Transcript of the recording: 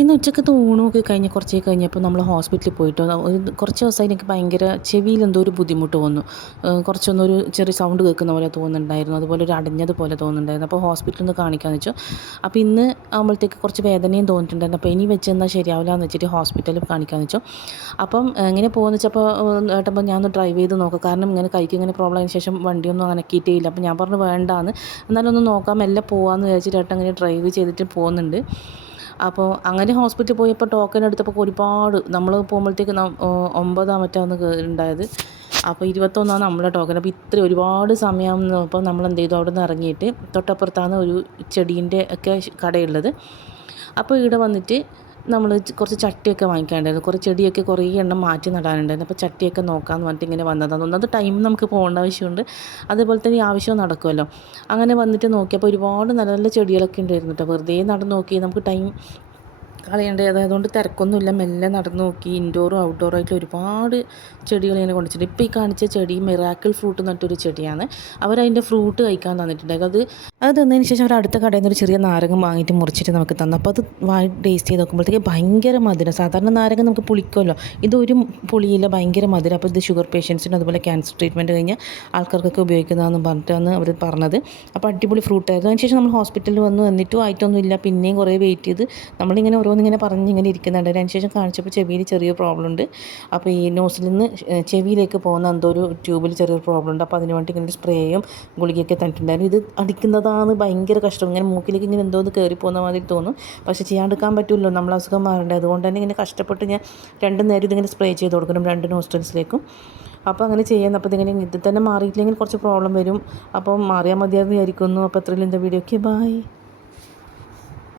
ഇന്ന് ഉച്ചക്കത്തെ ഊണൊക്കെ കഴിഞ്ഞ് കുറച്ച് കഴിഞ്ഞപ്പോൾ നമ്മൾ ഹോസ്പിറ്റലിൽ പോയിട്ട് കുറച്ച് ദിവസമായി എനിക്ക് ഭയങ്കര ചെവിയിൽ എന്തോ ഒരു ബുദ്ധിമുട്ട് വന്നു. കുറച്ചൊന്നൊരു ചെറിയ സൗണ്ട് കേൾക്കുന്ന പോലെ തോന്നുന്നുണ്ടായിരുന്നു. അതുപോലെ ഒരു അടഞ്ഞതുപോലെ തോന്നുന്നുണ്ടായിരുന്നു. അപ്പോൾ ഹോസ്പിറ്റലിൽ നിന്ന് കാണിക്കാമെന്ന് വെച്ചു. അപ്പോൾ ഇന്ന് ആകുമ്പോഴത്തേക്ക് കുറച്ച് വേദനയും തോന്നിയിട്ടുണ്ടായിരുന്നു. അപ്പോൾ ഇനി വെച്ച് എന്നാൽ ശരിയാവില്ല എന്ന് വെച്ചിട്ട് ഹോസ്പിറ്റലിൽ കാണിക്കാമെന്ന് വെച്ചു. അപ്പം എങ്ങനെ പോകുമെന്ന് വെച്ചപ്പോൾ ഏട്ടപ്പോൾ ഞാനൊന്ന് ഡ്രൈവ് ചെയ്ത് നോക്കാം. കാരണം ഇങ്ങനെ കൈക്ക് ഇങ്ങനെ പ്രോബ്ലം ആയതിനു ശേഷം വണ്ടിയൊന്നും അനക്കിയിട്ടേ ഇല്ല. അപ്പോൾ ഞാൻ പറഞ്ഞു വേണ്ടാന്ന്, എന്നാലും ഒന്ന് നോക്കാം, മെല്ലെ പോകാമെന്ന് വിചാരിച്ചിട്ട് ഏട്ടൻ അങ്ങനെ ഡ്രൈവ് ചെയ്തിട്ട് പോകുന്നുണ്ട്. അപ്പോൾ അങ്ങനെ ഹോസ്പിറ്റലിൽ പോയപ്പോൾ ടോക്കൺ എടുത്തപ്പോൾ ഒരുപാട് നമ്മൾ പോകുമ്പോഴത്തേക്ക് 9 മറ്റാണ് ഉണ്ടായത്. അപ്പോൾ 21 നമ്മളെ ടോക്കൺ. അപ്പോൾ ഇത്ര ഒരുപാട് സമയം അപ്പോൾ നമ്മൾ എന്ത് ചെയ്തു, അവിടെ നിന്ന് ഇറങ്ങിയിട്ട് തൊട്ടപ്പുറത്താണ് ഒരു ചെടീൻ്റെ ഒക്കെ കടയുള്ളത്. അപ്പോൾ ഇവിടെ വന്നിട്ട് നമ്മൾ കുറച്ച് ചട്ടിയൊക്കെ വാങ്ങിക്കാനുണ്ടായിരുന്നു. കുറേ ചെടിയൊക്കെ കുറേ എണ്ണം മാറ്റി നടാനുണ്ടായിരുന്നു. അപ്പോൾ ചട്ടിയൊക്കെ നോക്കാമെന്ന് പറഞ്ഞിട്ട് ഇങ്ങനെ വന്നതാണ്. ഒന്നത് ടൈം നമുക്ക് പോകേണ്ട ആവശ്യമുണ്ട്, അതേപോലെ തന്നെ ഈ ആവശ്യവും നടക്കുമല്ലോ. അങ്ങനെ വന്നിട്ട് നോക്കിയപ്പോൾ ഒരുപാട് നല്ല നല്ല ചെടികളൊക്കെ ഉണ്ടായിരുന്നു കേട്ടോ. വെറുതെ നടന്ന് നോക്കി, നമുക്ക് ടൈം കളയേണ്ടത് അതുകൊണ്ട് തിരക്കൊന്നുമില്ല. മെല്ലെ നടന്ന് നോക്കി. ഇൻഡോറും ഔട്ട്ഡോറും ആയിട്ട് ഒരുപാട് ചെടികൾ ഇങ്ങനെ കൊണ്ടുവച്ചിട്ടുണ്ട്. ഇപ്പോൾ ഈ കാണിച്ച ചെടി മിറാക്കിൾ ഫ്രൂട്ട് എന്നിട്ടൊരു ചെടിയാണ്. അവരതിൻ്റെ ഫ്രൂട്ട് കഴിക്കാൻ തന്നിട്ടുണ്ടായിരുന്നു. അത് തന്നതിന് ശേഷം അവർ അടുത്ത കടയിൽ നിന്ന് ഒരു ചെറിയ നാരകം വാങ്ങിയിട്ട് മുറിച്ചിട്ട് നമുക്ക് തന്നു. അപ്പോൾ അത് ടേസ്റ്റ് ചെയ്ത് നോക്കുമ്പോഴത്തേക്ക് ഭയങ്കര മധുരം. സാധാരണ നാരകം നമുക്ക് പുളിക്കുമല്ലോ, ഇതൊരു പുളിയില്ല, ഭയങ്കര മധുരം. അപ്പോൾ ഇത് ഷുഗർ പേഷ്യൻസിനും അതുപോലെ ക്യാൻസർ ട്രീറ്റ്മെൻറ്റ് കഴിഞ്ഞ ആൾക്കാർക്കൊക്കെ ഉപയോഗിക്കുന്നതെന്ന് പറഞ്ഞിട്ടാണ് അവർ പറഞ്ഞത്. അപ്പോൾ അടിപൊളി ഫ്രൂട്ടായിരുന്നു. അതിനുശേഷം നമ്മൾ ഹോസ്പിറ്റലിൽ എന്നിട്ടും ആയിട്ടൊന്നുമില്ല. പിന്നെയും കുറേ വെയിറ്റ് ചെയ്ത് നമ്മളിങ്ങനെ ഓരോന്നിങ്ങനെ പറഞ്ഞിങ്ങനെ ഇരിക്കുന്നുണ്ട്. അതിനുശേഷം കാണിച്ചപ്പോൾ ചെവിയിൽ ചെറിയ പ്രോബ്ലം ഉണ്ട്. അപ്പോൾ ഈ നോസിൽ നിന്ന് ചെവിയിലേക്ക് പോകുന്ന എന്തോ ഒരു ട്യൂബിൽ ചെറിയൊരു പ്രോബ്ലം ഉണ്ട്. അപ്പോൾ അതിന് വേണ്ടി ഇങ്ങനെ സ്പ്രേയും ഗുളികയൊക്കെ തന്നിട്ടുണ്ടായിരുന്നു. ഇത് അടിക്കുന്നതാണ് ഭയങ്കര കഷ്ടം. ഇങ്ങനെ മൂക്കിലേക്ക് ഇങ്ങനെ എന്തോ ഒന്ന് കയറി പോകുന്ന മാതിരി തോന്നും. പക്ഷേ ചെയ്യാണ്ടിരിക്കാൻ പറ്റുമല്ലോ, നമ്മൾ അസുഖം മാറേണ്ടത്. അതുകൊണ്ട് തന്നെ ഇങ്ങനെ കഷ്ടപ്പെട്ട് ഞാൻ 2 നേരം ഇതിങ്ങനെ സ്പ്രേ ചെയ്ത് കൊടുക്കണം 2 നോസ്ട്രിൽസിലേക്കും. അപ്പോൾ അങ്ങനെ ചെയ്യുന്നു. അപ്പോൾ ഇതിങ്ങനെ ഇത് തന്നെ മാറിയിട്ടില്ലെങ്കിൽ കുറച്ച് പ്രോബ്ലം വരും. അപ്പം മാറിയാൽ മതിയായിരുന്നു വിചാരിക്കുന്നു. അപ്പോൾ അത്രയും എൻ്റെ വീഡിയോ. Okay, by.